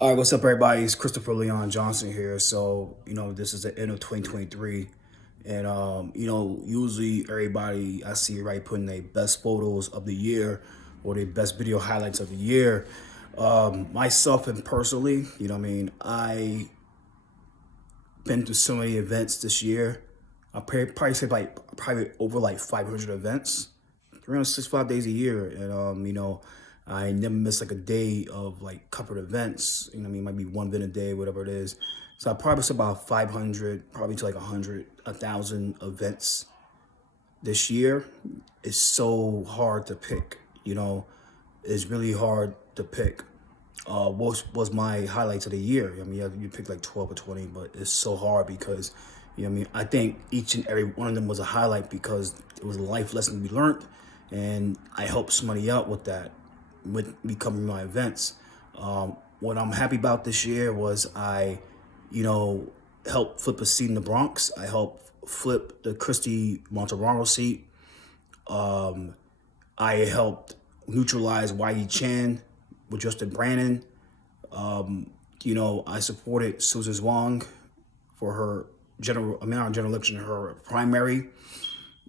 All right, what's up, everybody? It's Christopher Leon Johnson here. So, this is the end of 2023. And, usually everybody I see, right, putting their best photos of the year or their best video highlights of the year. Myself and personally, I been to so many events this year. I probably say probably over like 500 events, 365 days a year, and I never miss like a day of like covered events. It might be one event a day, whatever it is. So I probably say about 500, probably to like 100, 1,000 events this year. It's so hard to pick. It's really hard to pick. What was my highlights of the year? You pick like 12 or 20, but it's so hard because, I think each and every one of them was a highlight because it was a life lesson we learned, and I helped somebody out with that, with becoming my events. What I'm happy about this year was you know, helped flip a seat in the Bronx. I helped flip the Christy Monterano seat. I helped neutralize YE Chan with Justin Brannon. I supported Susan Wong for her general election, her primary.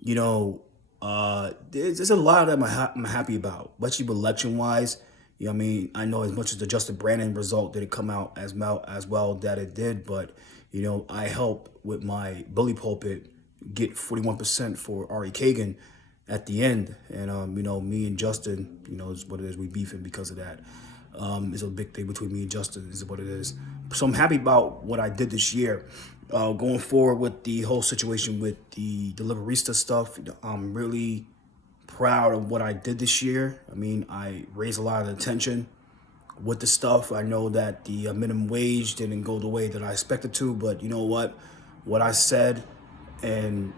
There's a lot of them I'm happy about, especially election wise. I know as much as the Justin Brandon result didn't come out as well that it did, but I helped with my bully pulpit get 41% for Ari Kagan at the end, and me and Justin, is what it is. We beefing because of that. It's a big thing between me and Justin. Is what it is. So I'm happy about what I did this year. Going forward with the whole situation with the deliverista stuff, I'm really proud of what I did this year. I raised a lot of attention with the stuff. I know that the minimum wage didn't go the way that I expected to, but you know what? What I said and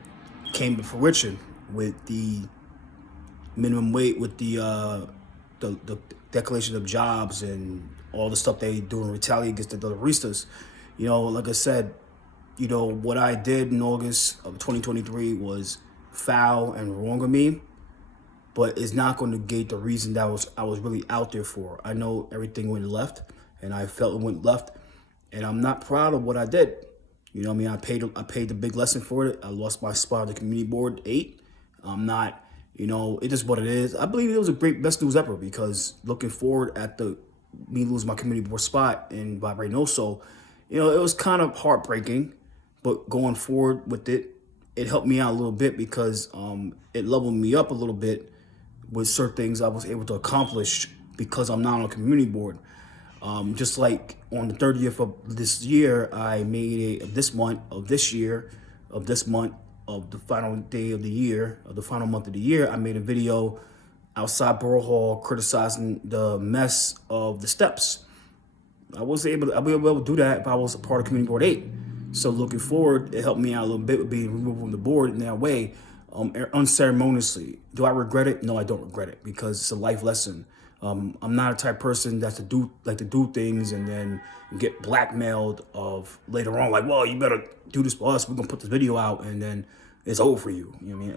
came to fruition with the minimum wage, with the declaration of jobs and all the stuff they do in retaliate against the deliveristas. Like I said, what I did in August of 2023 was foul and wrong of me, but it's not going to negate the reason that I was really out there for. I know everything went left, and I felt it went left, and I'm not proud of what I did. I paid the big lesson for it. I lost my spot on the community board 8. I'm not. It is what it is. I believe it was a great best news ever because looking forward at the me lose my community board spot in by Reynoso, it was kind of heartbreaking, but going forward with it, it helped me out a little bit because it leveled me up a little bit with certain things I was able to accomplish because I'm not on a community board. Just like on the 30th of this year, I made this month of this year, of this month of the final day of the year, of the final month of the year, I made a video outside Borough Hall criticizing the mess of the steps. I'll be able to do that if I was a part of Community Board 8. So looking forward, it helped me out a little bit with being removed from the board in that way, unceremoniously. Do I regret it? No, I don't regret it because it's a life lesson. I'm not a type person that's to do things and then get blackmailed of later on, like, well, you better do this for us. We're gonna put this video out, and then it's over for you. You know what I mean?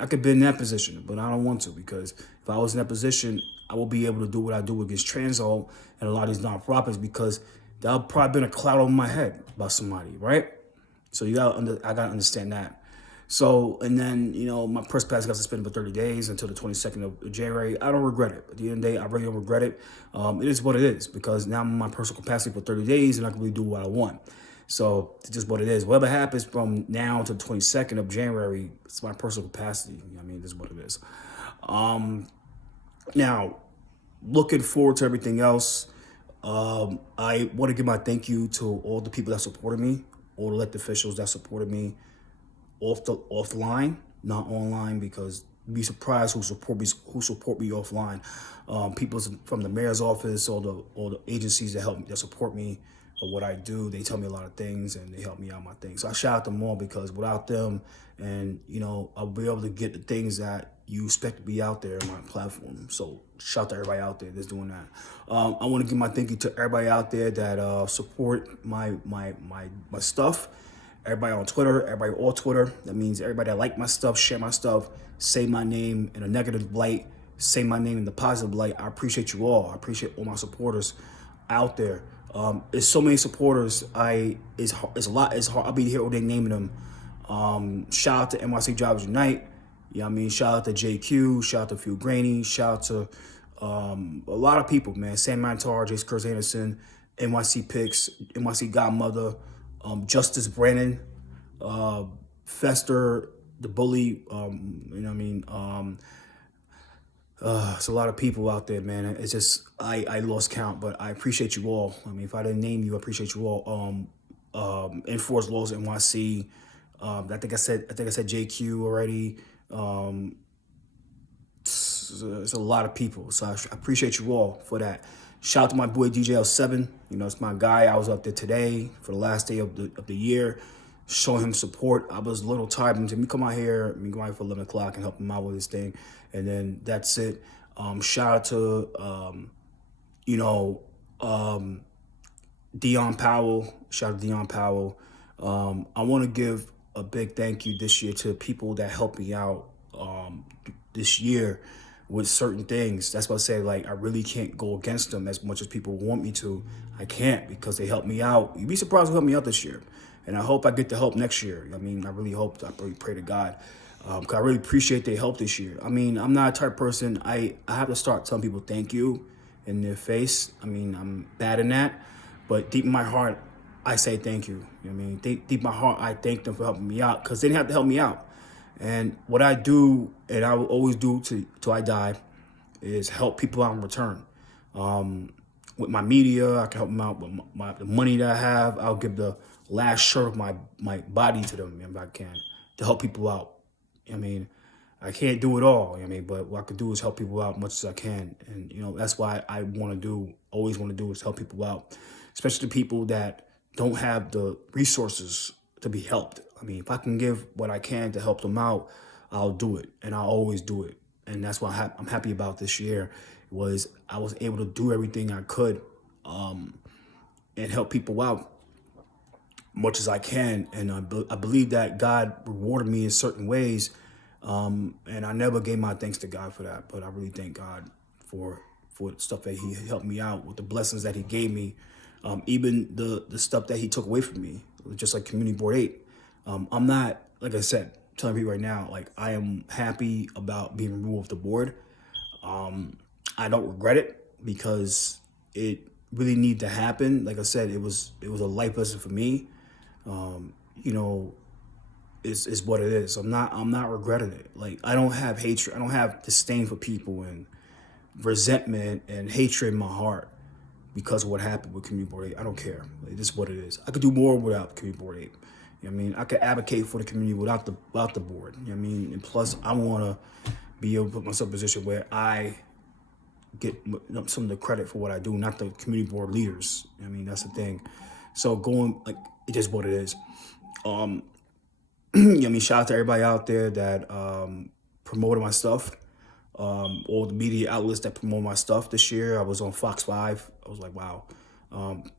I could be in that position, but I don't want to because if I was in that position, I will be able to do what I do against Transall and a lot of these nonprofits because that'll probably been a cloud over my head by somebody, right? So I gotta understand that. So, and then, my press pass got suspended for 30 days until the 22nd of January. I don't regret it. At the end of the day, I really don't regret it. It is what it is because now I'm in my personal capacity for 30 days and I can really do what I want. So it's just what it is. Whatever happens from now to the 22nd of January, it's my personal capacity. This is what it is. Now, looking forward to everything else, I want to give my thank you to all the people that supported me, all the elected officials that supported me, off the line, not online, because be surprised who support me offline. People from the mayor's office, all the agencies that support me or what I do, they tell me a lot of things and they help me out my things. So I shout out them all because without them, and I'll be able to get the things that you expect to be out there on my platform. So shout out to everybody out there that's doing that. I want to give my thank you to everybody out there that support my stuff. Everybody on Twitter, everybody all Twitter. That means everybody that like my stuff, share my stuff, say my name in a negative light, say my name in the positive light. I appreciate you all. I appreciate all my supporters out there There's so many supporters. It's a lot. It's hard. I'll be here all day naming them. Shout out to NYC Drivers Unite. You know what I mean? Shout out to JQ. Shout out to Phil Graney. Shout out to a lot of people, man. Sam Mantar, Jason Kurz Anderson, NYC Picks, NYC Godmother, Justice Brandon, Fester, the Bully. You know what I mean? It's a lot of people out there, man. It's just I lost count, but I appreciate you all. I mean, if I didn't name you, I appreciate you all. Enforce Laws NYC. I think I said JQ already. It's a lot of people, so I appreciate you all for that. Shout out to my boy DJL7. You know, it's my guy. I was up there today for the last day of the year, showing him support. I was a little tired. Let me come out here. Let me go out for 11 o'clock and help him out with this thing, and then that's it. Shout out to you know, Dion Powell. Shout out to Dion Powell. I want to give a big thank you this year to people that helped me out this year with certain things. That's why I say, like, I really can't go against them as much as people want me to. I can't, because they helped me out. You'd be surprised who helped me out this year. And I hope I get the help next year. I mean, I really hope, I really pray to God. Because I really appreciate their help this year. I mean, I'm not a type of person, I have to start telling people thank you in their face. I mean, I'm bad in that. But deep in my heart, I say thank you. You know what I mean? Deep in my heart, I thank them for helping me out, because they didn't have to help me out. And what I do, and I will always do till I die, is help people out in return. With my media, I can help them out with the money that I have. I'll give the last shirt of my body to them if I can, to help people out. I mean, I can't do it all. I mean, but what I can do is help people out as much as I can. And, you know, that's why I always want to do is help people out, especially the people that don't have the resources to be helped. I mean, if I can give what I can to help them out, I'll do it, and I'll always do it. And that's what I'm happy about this year, was I was able to do everything I could and help people out much as I can. And I believe that God rewarded me in certain ways. And I never gave my thanks to God for that, but I really thank God for the stuff that he helped me out with, the blessings that he gave me, even the stuff that he took away from me, just like Community Board 8. I'm not, like I said, telling people right now, like, I am happy about being removed off the board. I don't regret it, because it really needed to happen. Like I said, it was a life lesson for me. You know, is what it is. I'm not regretting it. Like, I don't have hatred. I don't have disdain for people and resentment and hatred in my heart because of what happened with Community Board 8. I don't care. Like, this is what it is. I could do more without Community Board 8. You know what I mean? I could advocate for the community without the board. You know what I mean? And plus, I want to be able to put myself in a position where I get some of the credit for what I do, not the community board leaders. You know what I mean? That's the thing. So going, like, it is what it is. You know what I mean? Shout out to everybody out there that promoted my stuff. All the media outlets that promote my stuff this year. I was on Fox 5. I was like, wow.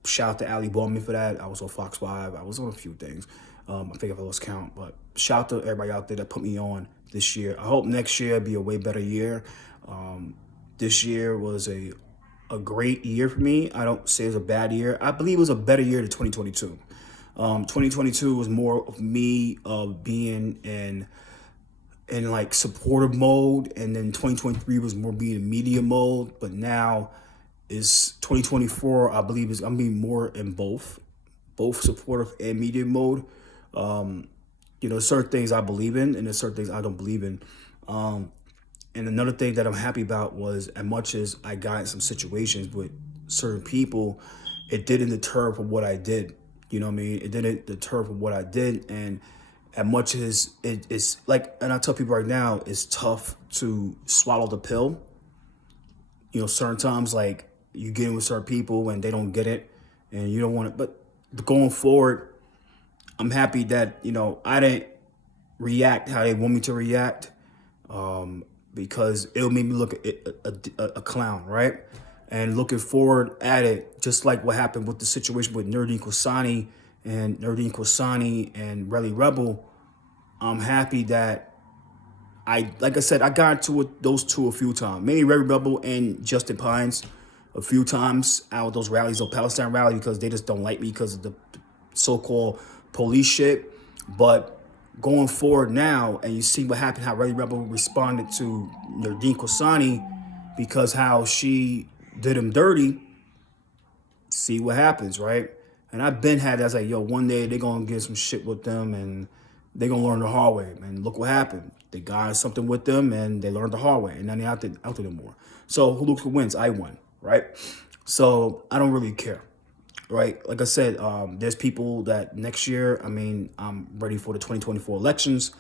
Shout out to Ali Bowman for that. I was on Fox 5. I was on a few things. I think I lost count, but shout out to everybody out there that put me on this year. I hope next year be a way better year. This year was a great year for me. I don't say it was a bad year. I believe it was a better year than 2022. 2022 was more of me being in like supportive mode, and then 2023 was more being in media mode. But now is 2024. I believe I'm being more in both supportive and media mode. You know, certain things I believe in, and there's certain things I don't believe in. And another thing that I'm happy about was, as much as I got in some situations with certain people, it didn't deter from what I did. You know what I mean? It didn't deter from what I did. And as much as it's like, and I tell people right now, it's tough to swallow the pill. You know, certain times, like, you get in with certain people and they don't get it, and you don't want it. But going forward, I'm happy that, you know, I didn't react how they want me to react, because it'll make me look a clown, right? And looking forward at it, just like what happened with the situation with Nurdine Kosani and Relly Rebel, I'm happy that like I said, I got into those two a few times. Mainly Relly Rebel and Justin Pines a few times out of those rallies, or Palestine rally, because they just don't like me because of the so-called police shit. But going forward now, and you see what happened, how Ready Rebel responded to Nardine Kosani, because how she did him dirty. See what happens, right? And I've been had that's like, yo, one day they're gonna get some shit with them and they're gonna learn the hard way. And look what happened. They got something with them and they learned the hard way. And then they're out there no more. So who wins? I won, right? So I don't really care, right? Like I said, there's people that next year, I mean, I'm ready for the 2024 elections.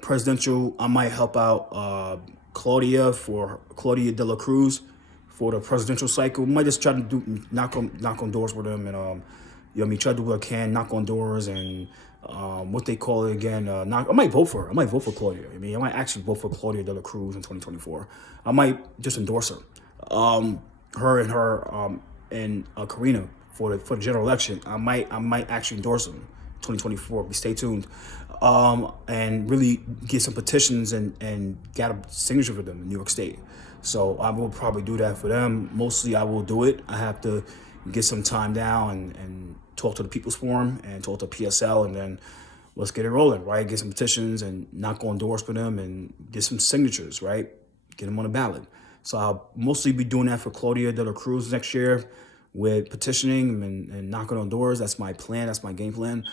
Presidential, I might help out Claudia De La Cruz for the presidential cycle. We might just try to do knock on doors with them, and you know what I mean, try to do what I can, knock on doors, and what they call it again. I might vote for her. I might vote for Claudia. I mean, I might actually vote for Claudia De La Cruz in 2024. I might just endorse her, and Karina for the general election. I might actually endorse them 2024. Stay tuned, and really get some petitions and get a signature for them in New York State. So I will probably do that for them. Mostly I will do it. I have to get some time down and talk to the People's Forum and talk to PSL, and then let's get it rolling, right? Get some petitions and knock on doors for them and get some signatures, right? Get them on the ballot. So I'll mostly be doing that for Claudia De La Cruz next year with petitioning and knocking on doors. That's my plan. That's my game plan.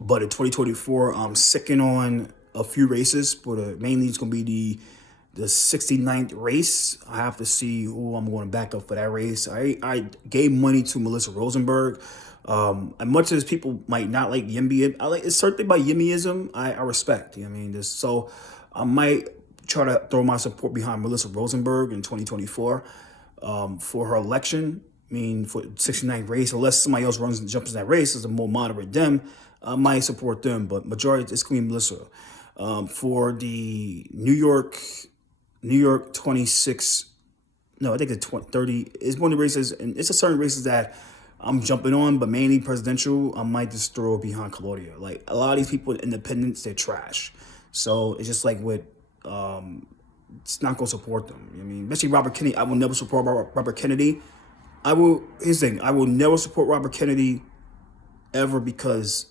But in 2024, I'm sicking on a few races, but mainly it's going to be the 69th race. I have to see who I'm going to back up for that race. I gave money to Melissa Rosenberg. As much as people might not like Yimby, I like it's certain by Yimmyism. I respect. You know what I mean, so I might try to throw my support behind Melissa Rosenberg in 2024 for her election. I mean, for 69th race, unless somebody else jumps in that race as a more moderate Dem, I might support them. But majority, it's going to be Melissa. For the New York 26, no, I think it's 30, is one of the races, and it's a certain races that I'm jumping on, but mainly presidential, I might just throw it behind Claudia. Like, a lot of these people, independents, they're trash. So it's just like with, it's not going to support them. I mean, especially Robert Kennedy. I will never support Robert Kennedy. Here's the thing, I will never support Robert Kennedy ever because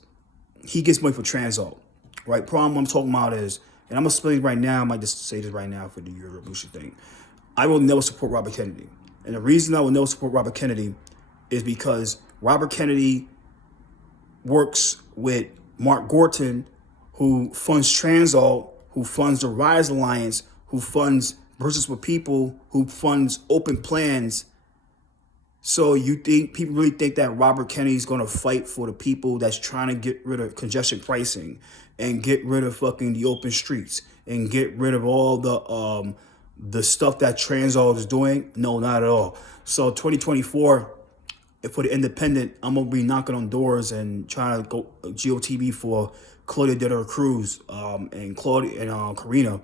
he gets money for Transalt, right? Problem I'm talking about is, and I'm going to explain it right now. I might just say this right now for the Eurobushi thing. I will never support Robert Kennedy. And the reason I will never support Robert Kennedy is because Robert Kennedy works with Mark Gorton, who funds Transalt, who funds the Rise Alliance, who funds Bridges with People, who funds Open Plans. So you think people really think that Robert Kennedy is going to fight for the people that's trying to get rid of congestion pricing and get rid of fucking the open streets and get rid of all the stuff that Transalt is doing? No, not at all. So 2024, for the independent, I'm going to be knocking on doors and trying to go GOTV for Claudia De La Cruz and Claudia and Karina.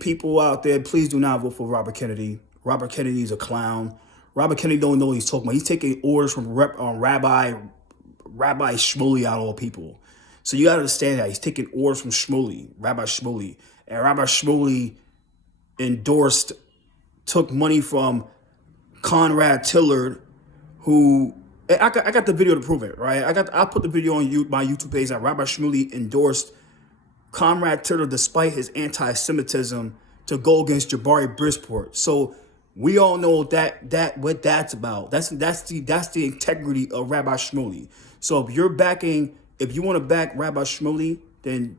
People out there, please do not vote for Robert Kennedy. Robert Kennedy is a clown. Robert Kennedy don't know what he's talking about. He's taking orders from Rabbi Shmuley out of all people. So you got to understand that. He's taking orders from Rabbi Shmuley. And Rabbi Shmuley took money from Conrad Tillard, who, I got the video to prove it, right? I put the video on my YouTube page that Rabbi Shmuley endorsed Conrad Tillard despite his anti-Semitism to go against Jabari Bridgeport. So we all know what that's about. That's the integrity of Rabbi Shmuley. So if you want to back Rabbi Shmuley, then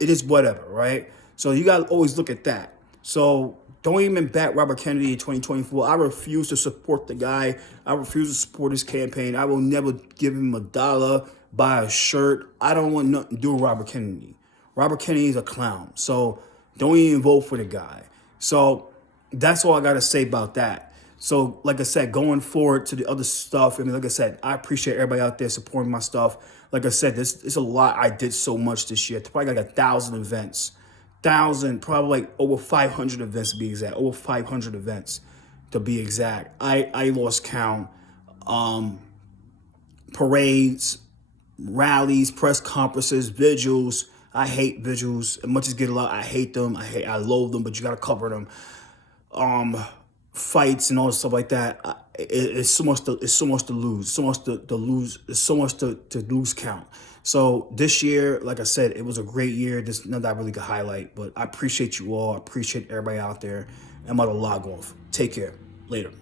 it is whatever, right? So you got to always look at that. So don't even back Robert Kennedy in 2024. I refuse to support the guy. I refuse to support his campaign. I will never give him $1, buy a shirt. I don't want nothing to do with Robert Kennedy. Robert Kennedy is a clown. So don't even vote for the guy. So that's all I got to say about that. So like I said, going forward to the other stuff, I mean, like I said, I appreciate everybody out there supporting my stuff. Like I said, it's a lot. I did so much this year. Probably like 1,000 events. Probably like over 500 events to be exact. Over 500 events to be exact. I lost count. Parades, rallies, press conferences, vigils. I hate visuals. As much as get a lot, I hate them. I loathe them, but you got to cover them. Fights and all stuff like that. It's so much it's so much to lose, so much to lose, it's so much to lose count. So this year, like I said, it was a great year. There's nothing I really could highlight, but I appreciate you all. I appreciate everybody out there. I'm about to log off. Take care. Later.